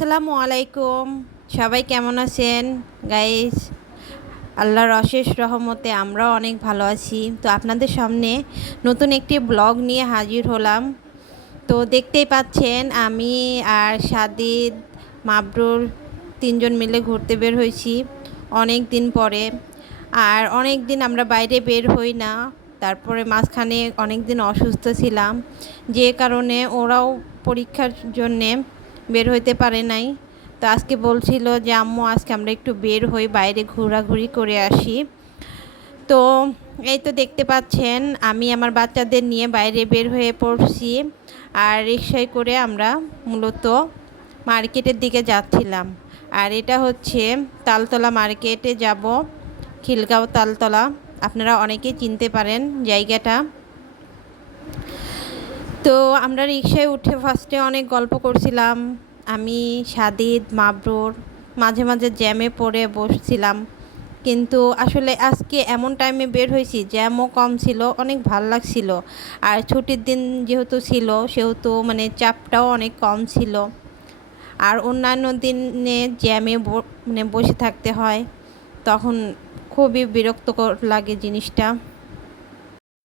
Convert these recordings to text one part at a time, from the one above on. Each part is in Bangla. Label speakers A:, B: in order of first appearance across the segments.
A: আসসালামু আলাইকুম। সবাই কেমন আছেন? গাইস আল্লাহর অশেষ রহমতে আমরাও অনেক ভালো আছি। তো আপনাদের সামনে নতুন একটি ব্লগ নিয়ে হাজির হলাম। তো দেখতেই পাচ্ছেন, আমি আর সাদিদ, মাবরুর তিনজন মিলে ঘুরতে বের হয়েছি অনেক দিন পরে। আর অনেক দিন আমরা বাইরে বের হই না। তারপরে মাঝখানে অনেক দিন অসুস্থ ছিলাম। যে কারণে ওরাও পরীক্ষার জন্যে বের হইতে পারে নাই। তো আজকে বলছিল যে, আম্মু, আজকে আমরা একটু বের হই, বাইরে ঘোরাঘুরি করে আসি। তো এই তো দেখতে পাচ্ছেন, আমি আমার বাচ্চাদের নিয়ে বাইরে বের হয়ে পড়ছি আর রিক্সায় করে আমরা মূলত মার্কেটের দিকে যাচ্ছিলাম। আর এটা হচ্ছে তালতলা মার্কেটে যাব, খিলগাঁও তালতলা। আপনারা অনেকেই চিনতে পারেন জায়গাটা। তো আমরা রিক্সায় উঠে ফার্স্টে অনেক গল্প করছিলাম। আমি সাদিদ মাবরুর, মাঝে মাঝে জ্যামে পড়ে বসছিলাম। কিন্তু আসলে আজকে এমন টাইমে বের হয়েছি জ্যামও কম ছিল, অনেক ভালো লাগছিল। আর ছুটির দিন যেহেতু ছিল, সেহেতু মানে চাপটাও অনেক কম ছিল। আর অন্যান্য দিনে জ্যামে মানে বসে থাকতে হয়, তখন খুবই বিরক্তকর লাগে জিনিসটা।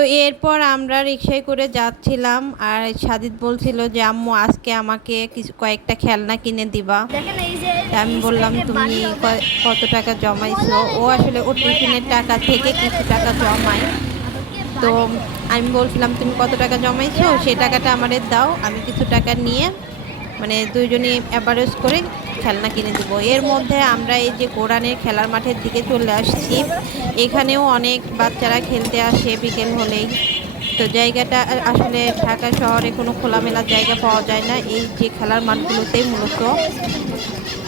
A: তো এরপর আমরা রিক্সায় করে যাচ্ছিলাম আর সাদিদ বলছিল যে আম্মু আজকে আমাকে কিছু কয়েকটা খেলনা কিনে দিবা। আমি বললাম তুমি কত টাকা জমাইছো? ও আসলে ওর টিফিনের টাকা থেকে কিছু টাকা জমায়। তো আমি বলছিলাম তুমি কত টাকা জমাইছো? সেই টাকাটা আমাদের দাও আমি কিছু টাকা নিয়ে মানে দুইজনই অ্যাভারেজ করে খেলনা কিনে দেব। এর মধ্যে আমরা এই যে কোরআনের খেলার মাঠের দিকে চলে আসছি, এখানেও অনেক বাচ্চারা খেলতে আসে বিকেল হলেই। তো জায়গাটা আসলে ঢাকা শহরে কোনো খোলামেলা জায়গা পাওয়া যায় না, এই যে খেলার মাঠগুলোতেই মূলত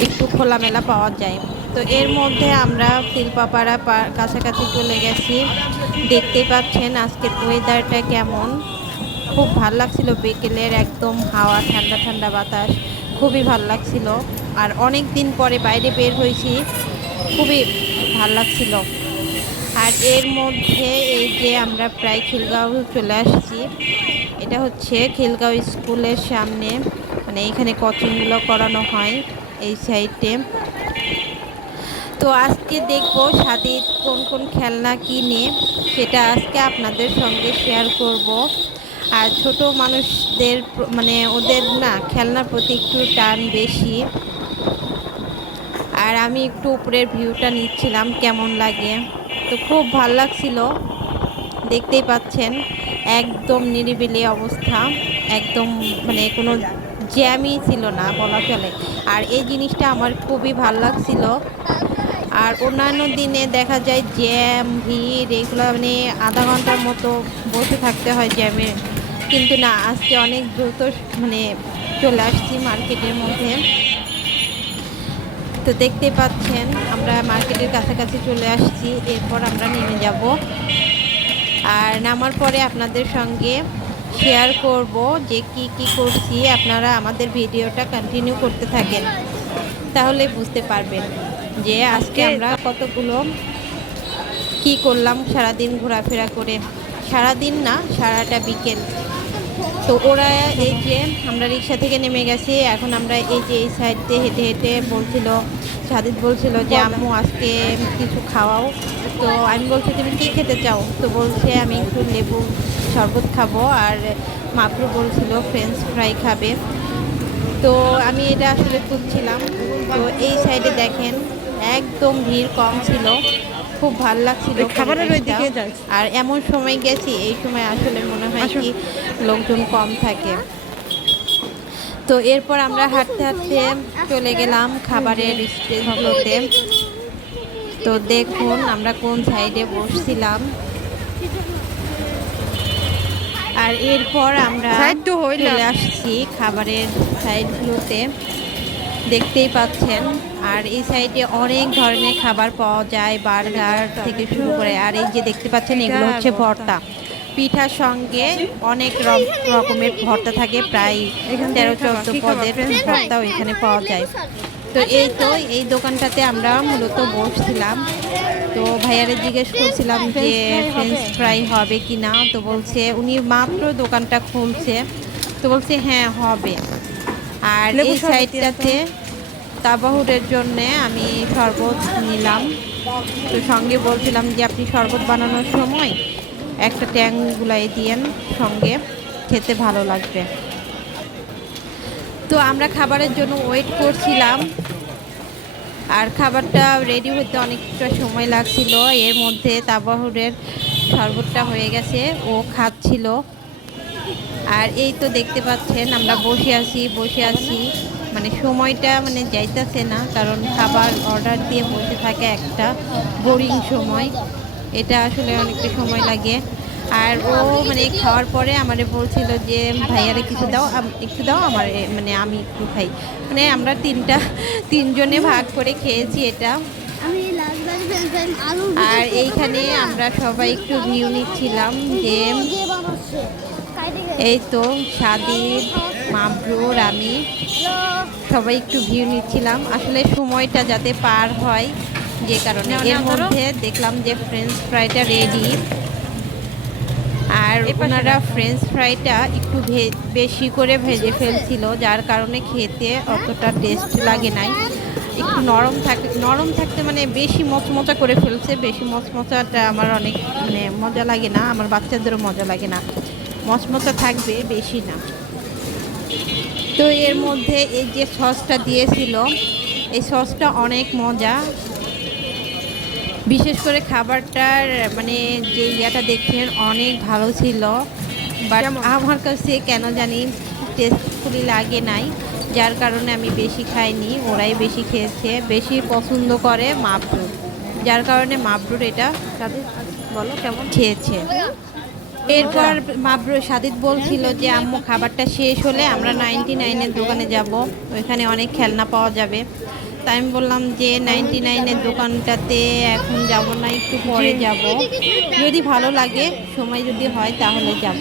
A: একটু খোলামেলা পাওয়া যায়। তো এর মধ্যে আমরা শিল্পাপাড়া কাছাকাছি চলে গেছি। দেখতেই পাচ্ছেন আজকের ওয়েদারটা কেমন। খুব ভালো লাগছিল বিকেলের একদম হাওয়া, ঠান্ডা ঠান্ডা বাতাস, খুবই ভালো লাগছিল। আর অনেক দিন পরে বাইরে বের হয়েছি, খুবই ভালো লাগছিল। আর এর মধ্যে এই যে আমরা প্রায় খিলগাঁও চলে আসছি, এটা হচ্ছে খিলগাঁও স্কুলের সামনে। মানে এখানে কোচিংগুলো করানো হয় এই সাইডে। তো আজকে দেখব সাদিদ কোন কোন খেলনা কিনে, সেটা আজকে আপনাদের সঙ্গে শেয়ার করব। আর ছোট মানুষদের মানে ওদের না খেলনার প্রতি একটু টান বেশি। আর আমি একটু উপরের ভিউটা নিচ্ছিলাম, কেমন লাগে। তো খুব ভালো লাগছিল, দেখতেই পাচ্ছেন, একদম নিরিবিলি অবস্থা, একদম মানে কোনো জ্যামই ছিল না বলা চলে। আর এই জিনিসটা আমার খুবই ভালো লাগছিল। আর অন্যান্য দিনে দেখা যায় জ্যাম, ভিড়, এগুলো মানে আধা ঘণ্টার মতো বসে থাকতে হয় জ্যামে। কিন্তু না আজকে অনেক দ্রুত মানে চলে আসছি মার্কেটের মধ্যে। তো দেখতে পাচ্ছেন আমরা মার্কেটের কাছাকাছি চলে আসছি এরপর আমরা নেমে যাব। আর নামার পরে আপনাদের সঙ্গে শেয়ার করব যে কি কি করছি আপনারা আমাদের ভিডিওটা কন্টিনিউ করতে থাকেন। তাহলে বুঝতে পারবেন যে আজকে আমরা কতগুলো কি করলাম সারাদিন ঘোরাফেরা করে। সারাদিন না সারাটা বিকেল। তো ওরা এই যে আমরা রিক্সা থেকে নেমে গেছি এখন আমরা এই যে এই সাইড দিয়ে হেঁটে হেঁটে বলছিল সাদিদ বলছিল যে আম্মু আজকে কিছু খাওয়াও। তো আমি বলছি তুমি কী খেতে চাও? তো বলছে আমি একটু লেবু শরবত খাব। আর মাপরু বলছিল ফ্রেঞ্চ ফ্রাই খাবে। তো আমি এটা আসলে খুঁজছিলাম। তো এই সাইডে দেখেন একদম ভিড় কম ছিল। খুব ভালো লাগছিল
B: খাবারের ওই দিকে।
A: আর এমন সময় গেছি এই সময় আসলে মনে হয় কি লোকজন কম থাকে। তো এরপর আমরা হাঁটতে হাঁটতে চলে গেলাম খাবারের স্টেজগুলোতে। তো দেখুন আমরা কোন সাইডে বসছিলাম। আর এরপর আমরা। চলে আসছি খাবারের সাইডগুলোতে। দেখতেই পাচ্ছেন। আর এই সাইডে অনেক ধরনের খাবার পাওয়া যায় বার্গার থেকে শুরু করে আর এই যে দেখতে পাচ্ছেন এগুলো হচ্ছে
B: ভর্তা।
A: পিঠার সঙ্গে অনেক রক- রকমের ভর্তা থাকে প্রায় তেরো চোদ্দ পদের ভর্তাও এখানে পাওয়া যায়। তো এই তো এই দোকানটাতে আমরা মূলত বসছিলাম। তো ভাইয়ারে জিজ্ঞেস করছিলাম যে ফ্রেঞ্চ ফ্রাই হবে কি না? তো বলছে উনি মাত্র দোকানটা খুলছে। তো বলছে হ্যাঁ হবে। আর এই সাইডটাতে তাবাহুরের জন্যে আমি শরবত নিলাম। তো সঙ্গে বলছিলাম যে আপনি শরবত বানানোর সময় একটা ট্যাং গুলাই দিয়েন সঙ্গে, খেতে ভালো লাগবে। তো আমরা খাবারের জন্য ওয়েট করছিলাম। আর খাবারটা রেডি হতে অনেকটা সময় লাগছিল। এর মধ্যে তাবাহুরের শরবতটা হয়ে গেছে, ও খাচ্ছিল। আর এই তো দেখতে পাচ্ছেন, আমরা বসে আছি বসে আছি। মানে সময়টা মানে যাইতেছে না কারণ খাবার অর্ডার দিয়ে বসে থাকে একটা বোরিং সময়। এটা আসলে অনেকটা সময় লাগে। আর ও মানে খাওয়ার পরে আমারে বলছিল যে ভাইয়ারে কিছু দাও একটু দাও আমার মানে আমি একটু খাই। মানে আমরা তিনটা তিনজনে ভাগ করে খেয়েছি এটা। আর এইখানে আমরা সবাই একটু ভিউ নিচ্ছিলাম যে এই তো সাদিদ মাবরুর আমি সবাই একটু ভিউ নিচ্ছিলাম। আসলে সময়টা যাতে পার হয় যে কারণে এর মধ্যে দেখলাম যে ফ্রেঞ্চ ফ্রাইটা রেডি আর ওনারা ফ্রেঞ্চ ফ্রাইটা একটু বেশি করে ভেজে ফেলছিল যার কারণে খেতে অতটা টেস্ট লাগে নাই। একটু নরম থাক নরম থাকতে মানে বেশি মচমচা করে ফেলছে বেশি মচমচাটা আমার অনেক মানে মজা লাগে না আমার বাচ্চাদেরও মজা লাগে না। মচমচা থাকবে বেশি না। তো এর মধ্যে এই যে সসটা দিয়েছিল এই সসটা অনেক মজা। বিশেষ করে খাবারটার মানে যে ইয়াটা দেখছেন অনেক ভালো ছিল। বাট আমার কাছে কেন জানি টেস্টফুলি লাগে নাই। যার কারণে আমি বেশি খাইনি ওরাই বেশি খেয়েছে বেশি পছন্দ করে মাবরুর। যার কারণে মাবরুর এটা তাদের বলো কেমন? খেয়েছে। এরপর মাবরুর সাদিদ বলছিল যে আম্মু খাবারটা শেষ হলে আমরা নাইনটি নাইনের দোকানে যাব। ওইখানে অনেক খেলনা পাওয়া যাবে। তাই আমি বললাম যে নাইনটি নাইনের দোকানটাতে এখন যাব না একটু পরে যাব। যদি ভালো লাগে সময় যদি হয় তাহলে যাব।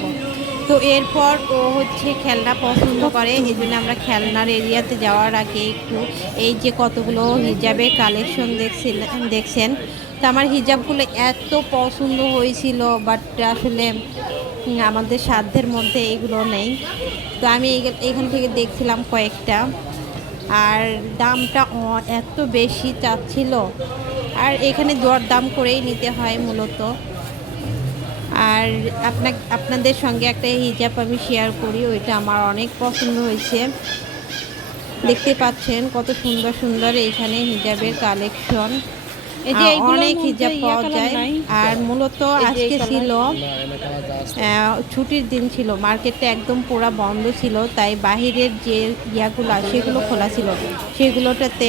A: তো এরপর ও হচ্ছে খেলনা পছন্দ করে। এই জন্য আমরা খেলনার এরিয়াতে যাওয়ার আগে একটু এই যে কতগুলো হিজাবের কালেকশন দেখছিলেন দেখছেন তো আমার হিজাবগুলো এত পছন্দ হয়েছিল বাট আসলে আমাদের সাধ্যের মধ্যে এগুলো নেই। তো আমি এখান থেকে দেখছিলাম কয়েকটা। আর দামটা এত বেশি চাচ্ছিল। আর এখানে দর দাম করেই নিতে হয় মূলত। আর আপনা আপনাদের সঙ্গে একটা হিজাব আমি শেয়ার করি, ওইটা আমার অনেক পছন্দ হয়েছে। দেখতে পাচ্ছেন কত সুন্দর সুন্দর এখানে হিজাবের কালেকশন
B: এই যে
A: অনেক হিজাব পাওয়া যায়। আর মূলত আজকে ছিল আহ, ছুটির দিন ছিল। মার্কেটটা একদম পুরা বন্ধ ছিল তাই বাহিরের যে ইয়াগুলো সেগুলো খোলা ছিল। সেগুলোটাতে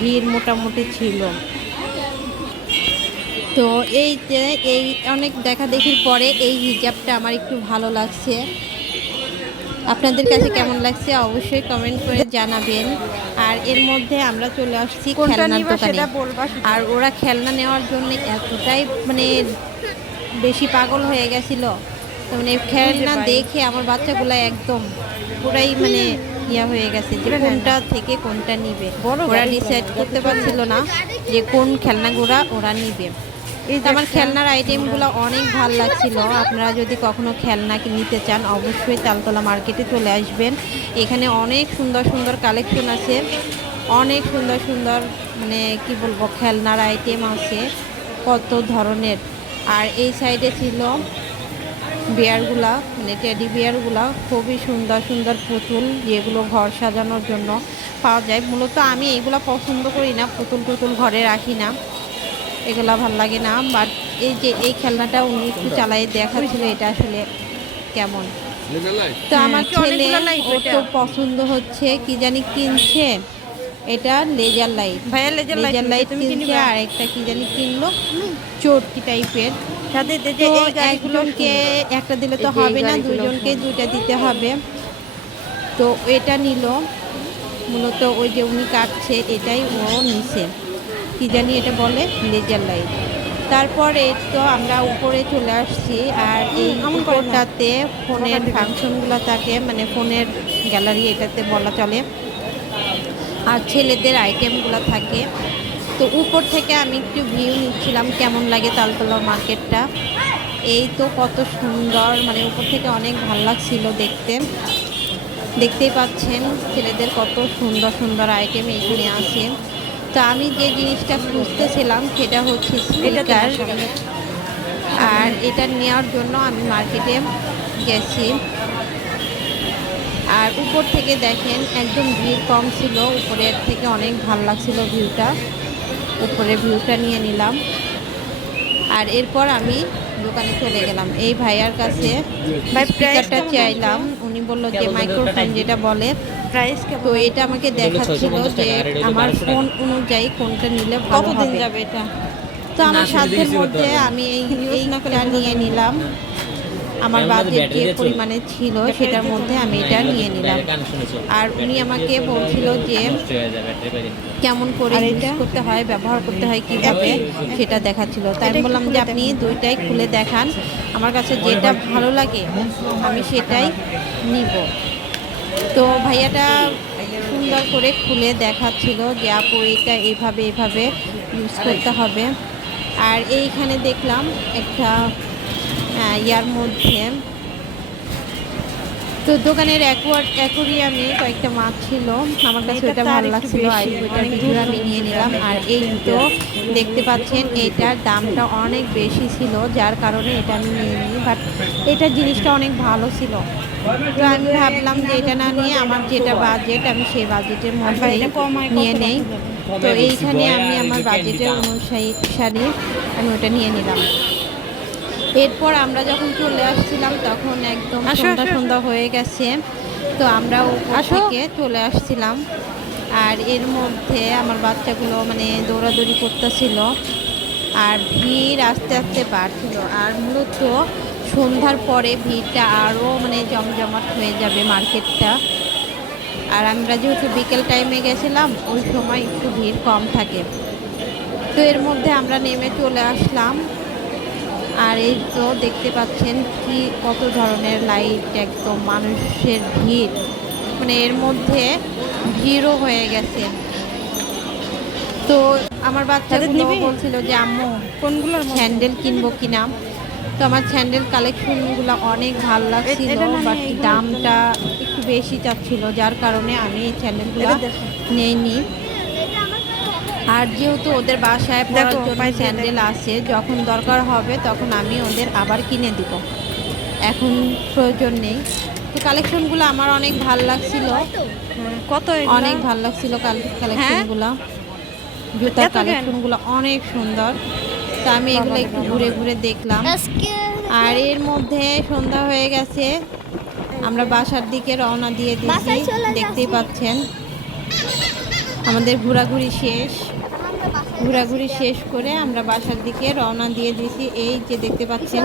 A: ভিড় মোটামুটি ছিল। তো এই যে এই অনেক দেখা দেখির পরে এই হিজাবটা আমার একটু ভালো লাগছে। আপনাদের কাছে কেমন লাগছে? অবশ্যই কমেন্ট করে জানাবেন। আর এর মধ্যে আমরা চলে আসছি খেলনার দোকানে। আর ওরা খেলনা নেওয়ার জন্য এতটাই মানে বেশি পাগল হয়ে গেছিল। তো মানে খেলনা দেখে আমার বাচ্চাগুলো একদম পুরাই মানে ইয়া হয়ে গেছে যে কোনটা থেকে কোনটা নিবে। ওরা ডিসাইড করতে পারছিল না যে কোন খেলনাগুলা ওরা নিবে। আমার খেলনার আইটেমগুলো অনেক ভালো লাগছিল। আপনারা যদি কখনো খেলনা নিতে চান অবশ্যই তালতলা মার্কেটে চলে আসবেন। এখানে অনেক সুন্দর সুন্দর কালেকশন আছে। অনেক সুন্দর সুন্দর মানে কি বলব খেলনার আইটেম আছে। কত ধরনের। আর এই সাইডে ছিল বিয়ারগুলা মানে টেডি বিয়ারগুলা খুবই সুন্দর সুন্দর পুতুল যেগুলো ঘর সাজানোর জন্য পাওয়া যায়। মূলত আমি এগুলো পছন্দ করি না পুতুল টুতুল ঘরে রাখি না। এগুলা ভালো লাগে না বাট এই যে এই খেলনাটা উনি একটু চালাই দেখাচ্ছিল এটা আসলে কেমন? তো আমার
B: হ্যাঁ,
A: ছেলে ওর
B: ওইটা।
A: তো পছন্দ হচ্ছে কি জানি কিনছে এটা লেজার লাইট
B: ভাইয়া লেজার লাইট
A: লেজার লাইট
B: তুমি
A: কিনছে
B: কিনবা
A: আর একটা কি জানি কিনলো চটকি টাইপের
B: সাথে যে এই গাড়িগুলো
A: একজনকে একটা দিলে তো হবে না দুজনকে দুইটা দিতে হবে। তো এটা নিল মূলত ওই যে উনি কাটছে এটাই ও নিছে। কি জানি এটা বলে লেজার লাইট তারপরে তো আমরা উপরে চলে আসছি আর এই। উপরটাতে ফোনের ফাংশনগুলো থাকে মানে ফোনের গ্যালারি এটাতে বলা চলে। আর ছেলেদের আইটেমগুলো থাকে। তো উপর থেকে আমি একটু ভিউ নিচ্ছিলাম কেমন লাগে তালতলা মার্কেটটা। এই তো কত সুন্দর মানে উপর থেকে অনেক ভালো লাগছিল দেখতে। দেখতেই পাচ্ছেন ছেলেদের কত সুন্দর সুন্দর আইটেম এখানে আছে। তো আমি যে জিনিসটা খুঁজতেছিলাম সেটা হচ্ছে স্নিকার আর এটা নেওয়ার জন্য আমি মার্কেটে গেছি। আর উপর থেকে দেখেন একদম ভিড় কম ছিল। উপরের থেকে অনেক ভালো লাগছিল ভিউটা। উপরে ভিউটা নিয়ে নিলাম। আর এরপর আমি দোকানে চলে গেলাম। এই ভাইয়ার কাছে
B: ভাই,
A: স্পিকারটা চাইলাম। উনি বলল যে মাইক্রোফোন যেটা বলে
B: প্রাইস
A: তো এটা আমাকে দেখাচ্ছিল যে আমার ফোন অনুযায়ী কোনটা নিলে ভালো
B: কতদিন
A: হবে।
B: যাবে এটা?
A: তো আমার সাধ্যের মধ্যে আমি এই এইটা নিয়ে নিলাম। আমার বাজেট যে পরিমাণে ছিল সেটার মধ্যে আমি এটা নিয়ে নিলাম। আর উনি আমাকে বলছিল যে কেমন করে ইউজ
B: এটা?
A: করতে হয় ব্যবহার করতে হয় কীভাবে সেটা দেখাচ্ছিল। তাই আমি বললাম যে আপনি দুইটাই খুলে দেখান। আমার কাছে যেটা ভালো লাগে আমি সেটাই নিব। তো ভাইয়াটা সুন্দর করে খুলে দেখাচ্ছিল যে আপু, এটা এভাবে এভাবে ইউজ করতে হবে। আর এইখানে দেখলাম একটা ইয়ার মধ্যে তো দোকানের অ্যাকোয়ার অ্যাকোরিয়ামে কয়েকটা মাছ ছিল। আমার কাছে
B: এটা
A: ভালো লাগছিল ওইটার ভিডিও আমি নিয়ে নিলাম। আর এই তো দেখতে পাচ্ছেন এইটার দামটা অনেক বেশি ছিল যার কারণে এটা আমি নিয়ে নিই। বাট এটা জিনিসটা অনেক ভালো ছিল। তো আমি ভাবলাম যে এটা না নিয়ে আমার যেটা বাজেট আমি সেই বাজেটের মধ্যে
B: এটা কম হয়, কত
A: নিয়ে নেই। তো এইখানে আমি আমার বাজেটের অনুসারী সারি আমি ওটা নিয়ে নিলাম। এরপর আমরা যখন চলে আসছিলাম তখন একদম সন্ধ্যা সন্ধ্যা হয়ে গেছে। তো আমরা। থেকে চলে আসছিলাম। আর এর মধ্যে আমার বাচ্চাগুলো মানে দৌড়াদৌড়ি করতেছিল। আর ভিড় আস্তে আস্তে বাড়ছিল। আর মূলত সন্ধ্যার পরে ভিড়টা আরও মানে জমজমাট হয়ে যাবে মার্কেটটা। আর আমরা যেহেতু বিকেল টাইমে গেছিলাম ওই সময় একটু ভিড় কম থাকে। তো এর মধ্যে আমরা নেমে চলে আসলাম। আর এই তো দেখতে পাচ্ছেন কি কত ধরনের লাইট একদম মানুষের ভিড়। মানে এর মধ্যে ভিড়ও হয়ে গেছে। তো আমার বাচ্চাগুলো বলছিল যে আম্মু
B: কোনগুলোর মধ্যে?
A: স্যান্ডেল কিনবো কিনা তো আমার স্যান্ডেল কালেকশনগুলো অনেক ভালো লাগছিল বাট দামটা একটু বেশি চাচ্ছিল যার কারণে আমি এই স্যান্ডেলগুলো। নিইনি। আর যেহেতু ওদের বাসায়
B: দেখো,
A: জন্য স্যান্ডেল আছে যখন দরকার হবে তখন আমি ওদের আবার কিনে দিব। এখন প্রয়োজন নেই। তো কালেকশনগুলো আমার অনেক ভালো লাগছিল।
B: হ্যাঁ, কত
A: অনেক ভালো লাগছিল কালেকশনগুলো জুতার কালেকশনগুলো অনেক সুন্দর। তো আমি এগুলো একটু ঘুরে ঘুরে দেখলাম। আর এর মধ্যে সন্ধ্যা হয়ে গেছে। আমরা বাসার দিকে রওনা দিয়ে দিয়েছি। দেখতেই পাচ্ছেন। আমাদের ঘোরাঘুরি শেষ। ঘোরাঘুরি শেষ করে আমরা বাসার দিকে রওনা দিয়ে দিয়েছি। এই যে দেখতে পাচ্ছেন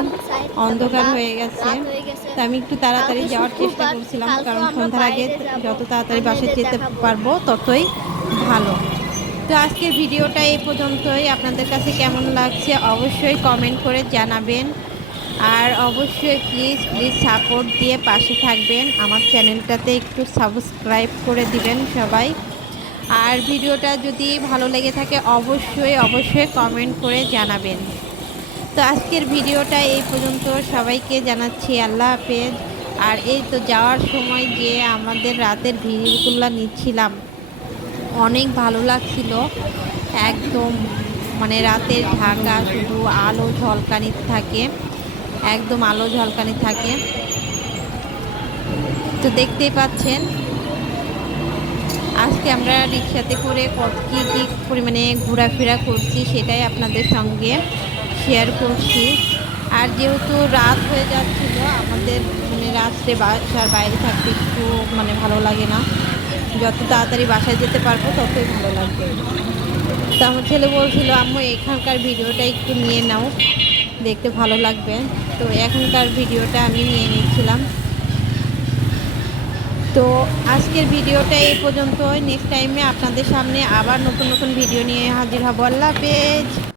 A: অন্ধকার হয়ে গেছে। তো আমি একটু তাড়াতাড়ি যাওয়ার চেষ্টা করছিলাম কারণ সন্ধ্যার আগে যত তাড়াতাড়ি বাসায়
C: আপনাদের
A: যেতে পারব ততই ভালো। তো আজকের ভিডিওটা এই পর্যন্তই। আপনাদের কাছে কেমন লাগছে অবশ্যই কমেন্ট করে জানাবেন। আর অবশ্যই প্লিজ প্লিজ সাপোর্ট দিয়ে পাশে থাকবেন। আমার চ্যানেলটাতে একটু সাবস্ক্রাইব করে দিবেন সবাই। আর ভিডিওটা যদি ভালো লেগে থাকে, অবশ্যই অবশ্যই কমেন্ট করে জানাবেন। তো আজকের ভিডিওটা এই পর্যন্ত। সবাইকে জানাচ্ছি আল্লাহ হাফেজ। আর এই তো যাওয়ার সময় যে আমাদের রাতের ভিড়গুলো নিচ্ছিলাম, অনেক ভালো লাগছিল। একদম মানে রাতের ঢাকা শুধু আলো ঝলকানি থাকে, একদম আলো ঝলকানি থাকে। তো দেখতেই পাচ্ছেন আজকে আমরা রিক্সাতে করে কত কী কী পরিমাণে ঘোরাফেরা করছি সেটাই আপনাদের সঙ্গে শেয়ার করছি। আর যেহেতু রাত হয়ে যাচ্ছিল, আমাদের মানে রাত্রে বাসার বাইরে থাকতে একটু মানে ভালো লাগে না। যত তাড়াতাড়ি বাসায় যেতে পারব, ততই ভালো লাগবে। তো আমার ছেলে বলছিল, আম্মু, এখানকার ভিডিওটা একটু নিয়ে নাও, দেখতে ভালো লাগবে। তো এখনকার ভিডিওটা আমি নিয়ে নিচ্ছিলাম। তো আজকের ভিডিওটা এই পর্যন্ত নেক্সট টাইমে আপনাদের সামনে আবার নতুন নতুন ভিডিও নিয়ে হাজির হব। আল্লাহ হাফেজ।